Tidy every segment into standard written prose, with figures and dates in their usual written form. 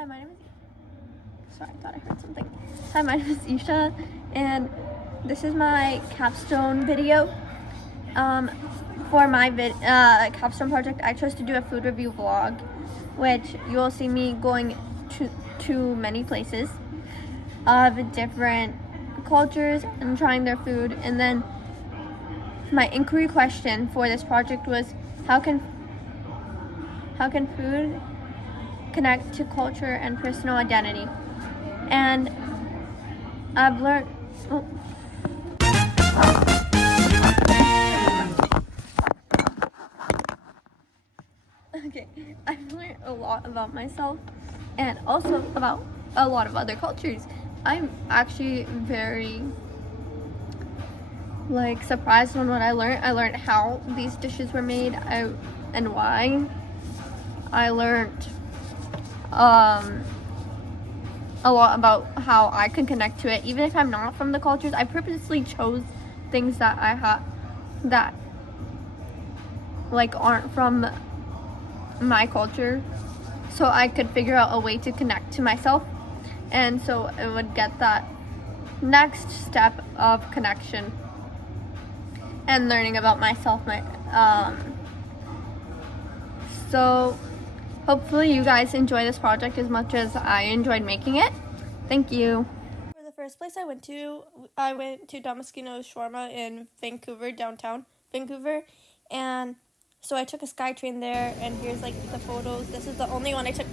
Hi, my name is... Sorry, I thought I heard something. Hi, my name is Isha, and this is my capstone video. For my capstone project, I chose to do a food review vlog, which you will see me going to many places of different cultures and trying their food. And then my inquiry question for this project was, how can food connect to culture and personal identity? And I've learned... Okay, I've learned a lot about myself and also about a lot of other cultures. I'm actually very surprised on what I learned. I learned how these dishes were made and why. I learned a lot about how I can connect to it, even if I'm not from the cultures. I purposely chose things that I have that aren't from my culture, so I could figure out a way to connect to myself, and so it would get that next step of connection and learning about myself. So hopefully you guys enjoy this project as much as I enjoyed making it. Thank you. For the first place I went to Damaskino's Shawarma in Vancouver, downtown Vancouver, and so I took a SkyTrain there, and here's the photos. This is the only one I took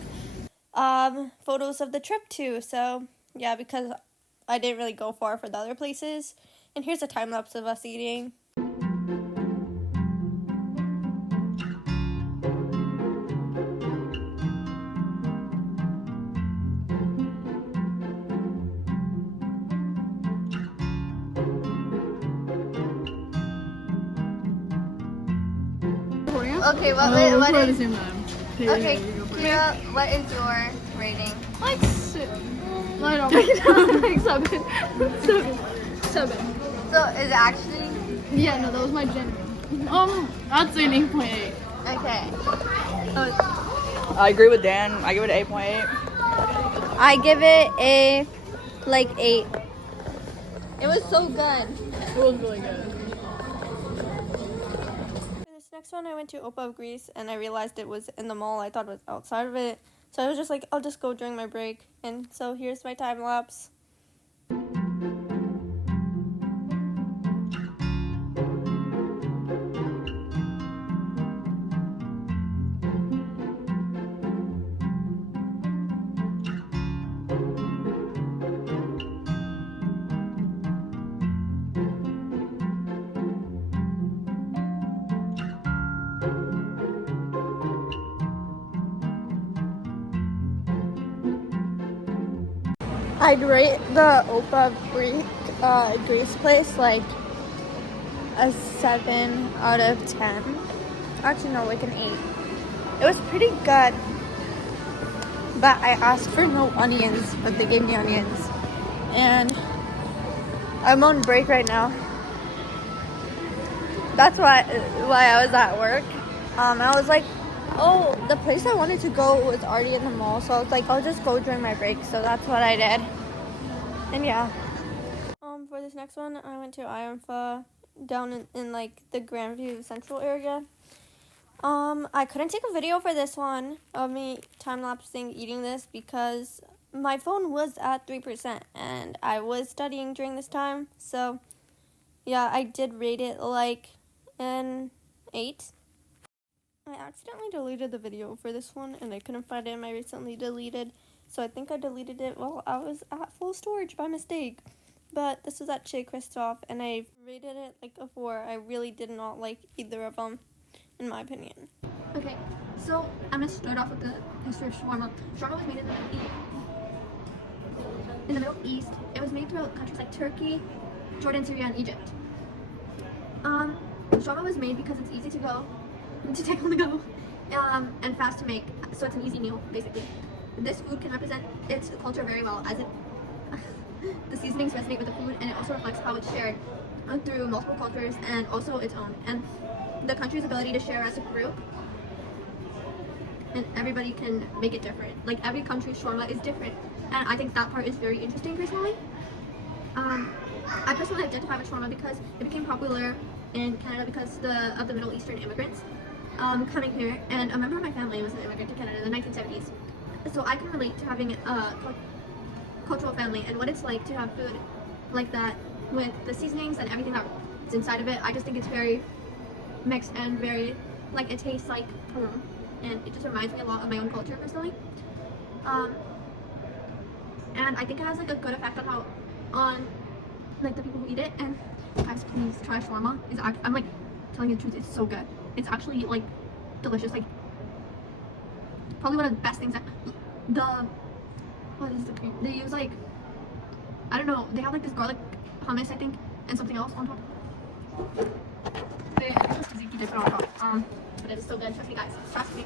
photos of the trip to. So yeah, because I didn't really go far for the other places. And here's a time lapse of us eating. Okay, what is... Okay, Kira, what is your rating? Like 6. No, I don't. Like 7. 7. So is it actually? Yeah, no, that was my genuine. I'd say an 8.8. Okay. I agree with Dan. I give it an 8.8. I give it a 8. It was so good. It was really good. Next one, I went to Opa of Greece, and I realized it was in the mall. I thought it was outside of it, so I was just I'll just go during my break. And so here's my time lapse. I'd rate the Opa Greece place a 7 out of 10. Actually, no, an 8. It was pretty good, but I asked for no onions, but they gave me onions. And I'm on break right now. That's why I was at work. I was oh, the place I wanted to go was already in the mall, so I was I'll just go during my break. So that's what I did. And yeah. For this next one, I went to Ironfa down in the Grandview Central area. I couldn't take a video for this one of me time-lapsing eating this because my phone was at 3% and I was studying during this time. So yeah, I did rate it an 8. I accidentally deleted the video for this one, and I couldn't find it in my recently deleted, so I think I deleted it while I was at full storage by mistake. But this was at Chez Christophe, and I rated it a 4. I really did not like either of them, in my opinion. Okay, so I'm going to start off with the history of shawarma. Shawarma was made in the Middle East. It was made throughout countries like Turkey, Jordan, Syria, and Egypt. Shawarma was made because it's easy to take on the go, and fast to make, so it's an easy meal, basically. This food can represent its culture very well, as the seasonings resonate with the food, and it also reflects how it's shared through multiple cultures and also its own, and the country's ability to share as a group and everybody can make it different. Like every country's shawarma is different, and I think that part is very interesting personally. I personally identify with shawarma because it became popular in Canada because of the Middle Eastern immigrants coming here, and a member of my family was an immigrant to Canada in the 1970s. So I can relate to having a cultural family and what it's like to have food like that with the seasonings and everything that's inside of it. I just think it's very mixed and very, like, it tastes like home, and it just reminds me a lot of my own culture personally. And I think it has like a good effect on like the people who eat it. And guys, please try shawarma. I'm like telling you the truth, it's so good. It's actually like delicious. Like probably one of the best things that what is the cream? They use like, I don't know, they have like this garlic hummus, I think, and something else on top. They just tzatziki dip it on top. But it's still good. Trust me, guys. Trust me.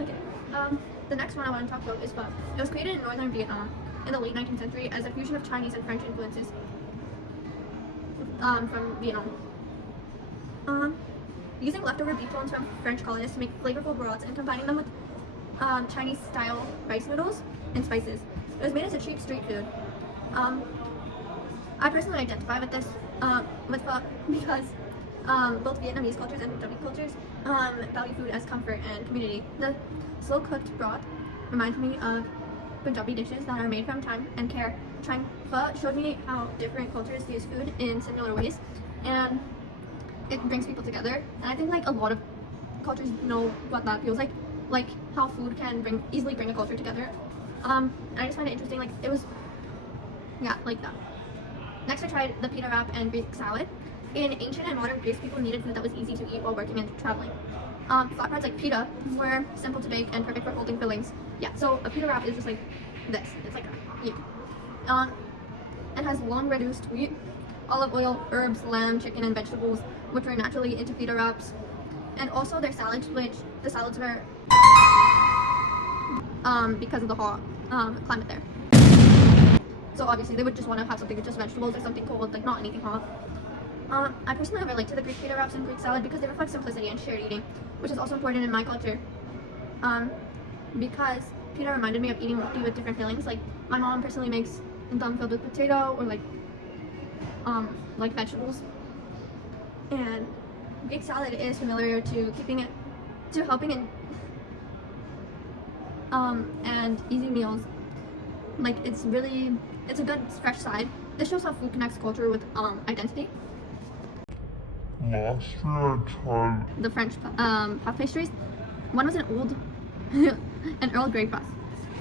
Okay. The next one I want to talk about is pho. It was created in northern Vietnam in the late 19th century as a fusion of Chinese and French influences from Vietnam. Using leftover beef bones from French colonists to make flavorful broths and combining them with Chinese-style rice noodles and spices. It was made as a cheap street food. I personally identify with this, with pho, because both Vietnamese cultures and Punjabi cultures value food as comfort and community. The slow-cooked broth reminds me of Punjabi dishes that are made from time and care. Trying pho showed me how different cultures use food in similar ways, and it brings people together. And I think like a lot of cultures know what that feels like how food can easily bring a culture together. And I just find it interesting, like it was, yeah, like that. Next I tried the pita wrap and Greek salad. In ancient and modern Greece, people needed food that was easy to eat while working and traveling. Flatbreads like pita were simple to bake and perfect for holding fillings. Yeah, so a pita wrap is just like this. It's like, yeah. It has long reduced wheat, olive oil, herbs, lamb, chicken, and vegetables, which were naturally into pita wraps. And also their salads, which the salads were because of the hot climate there. So obviously they would just want to have something with just vegetables or something cold, like not anything hot. I personally relate to the Greek pita wraps and Greek salad because they reflect simplicity and shared eating, which is also important in my culture. Because pita reminded me of eating roti with different fillings. Like my mom personally makes them filled with potato or like vegetables. And Greek salad is familiar to helping in and easy meals. Like it's a good fresh side. This shows how food connects culture with identity. Last year I tried The French puff pastries. One was an Earl Grey puff,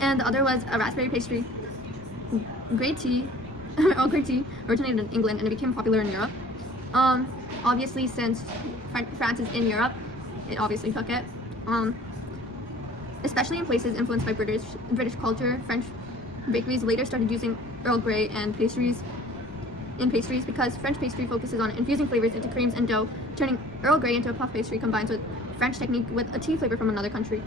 and the other was a raspberry pastry. Grey tea, Earl Grey tea originated in England and it became popular in Europe. Obviously, since France is in Europe, it obviously took it. Especially in places influenced by British culture, French bakeries later started using Earl Grey and pastries because French pastry focuses on infusing flavors into creams and dough. Turning Earl Grey into a puff pastry combines with French technique with a tea flavor from another culture.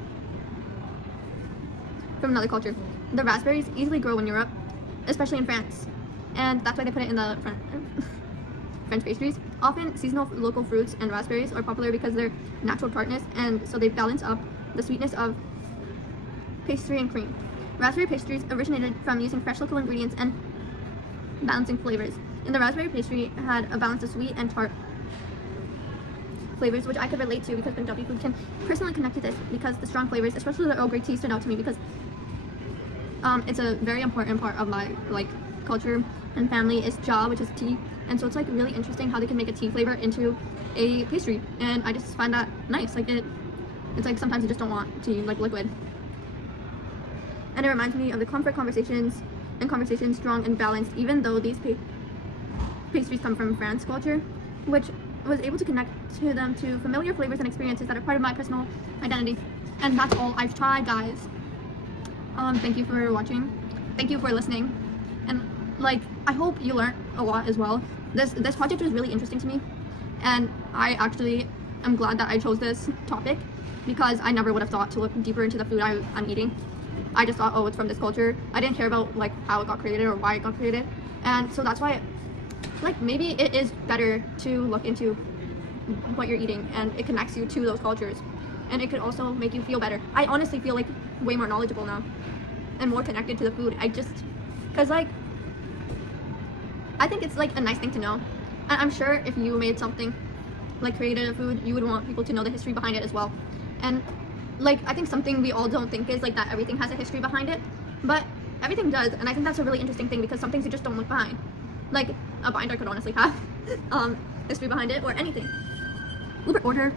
The raspberries easily grow in Europe, especially in France, and that's why they put it in the French pastries. Often seasonal local fruits and raspberries are popular because of their natural tartness, and so they balance up the sweetness of pastry and cream. Raspberry pastries originated from using fresh local ingredients and balancing flavors. And the raspberry pastry had a balance of sweet and tart flavors, which I could relate to because Punjabi food can personally connect to this because the strong flavors, especially the Earl Grey tea, stood out to me because it's a very important part of my culture and family is cha, which is tea, and so it's like really interesting how they can make a tea flavor into a pastry, and I just find that nice. Like it's like sometimes you just don't want tea like liquid. And it reminds me of the comfort conversations strong and balanced, even though these pastries come from France culture, which was able to connect to them to familiar flavors and experiences that are part of my personal identity. And that's all I've tried, guys. Thank you for watching. Thank you for listening. And I hope you learned a lot as well. This project was really interesting to me, and I actually am glad that I chose this topic because I never would have thought to look deeper into the food I'm eating. I just thought, oh, it's from this culture. I didn't care about how it got created or why it got created, and so that's why maybe it is better to look into what you're eating, and it connects you to those cultures, and it could also make you feel better. I honestly feel like way more knowledgeable now and more connected to the food. Because like I think it's like a nice thing to know, and I'm sure if you made something, like created a food, you would want people to know the history behind it as well. And like I think something we all don't think is like that everything has a history behind it, but everything does. And I think that's a really interesting thing, because some things you just don't look behind. Like a binder could honestly have history behind it, or anything. Uber order.